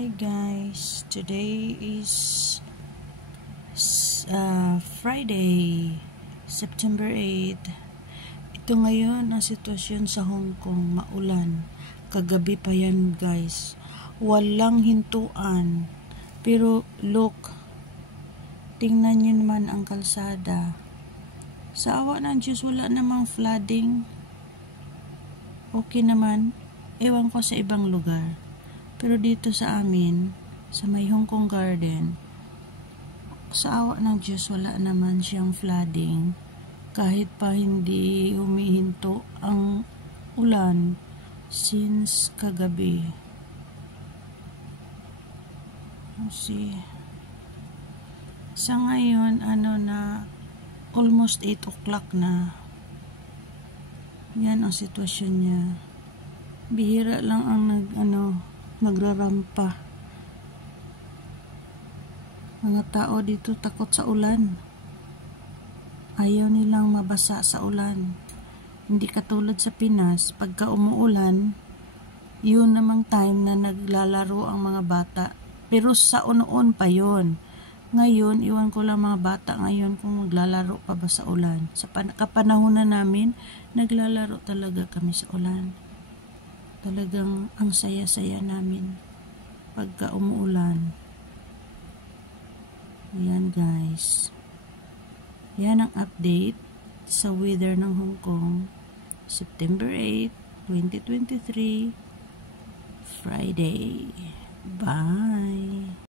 Hi guys, today is Friday, September 8. Ito ngayon ang sitwasyon sa Hong Kong, maulan. Kagabi pa yan guys, walang hintuan. Pero look, tingnan nyo naman ang kalsada. Sa awa ng Diyos, wala namang flooding. Okay naman, ewan ko sa ibang lugar. Pero dito sa amin, sa may Hong Kong Garden, sa awa ng Diyos, wala naman siyang flooding. Kahit pa hindi humihinto ang ulan since kagabi. See, sa ngayon, almost 8 o'clock na. Yan ang sitwasyon niya. Bihira lang ang nagrarampa. Mga tao dito takot sa ulan. Ayaw nilang mabasa sa ulan. Hindi katulad sa Pinas, pagka umuulan, yun namang time na naglalaro ang mga bata. Pero sa noon pa yun. Ngayon, iwan ko lang mga bata ngayon kung maglalaro pa ba sa ulan. Sa kapanahonan namin, naglalaro talaga kami sa ulan. Talagang ang saya-saya namin pagka umuulan. Yan guys. Yan ang update sa weather ng Hong Kong. September 8, 2023, Friday. Bye!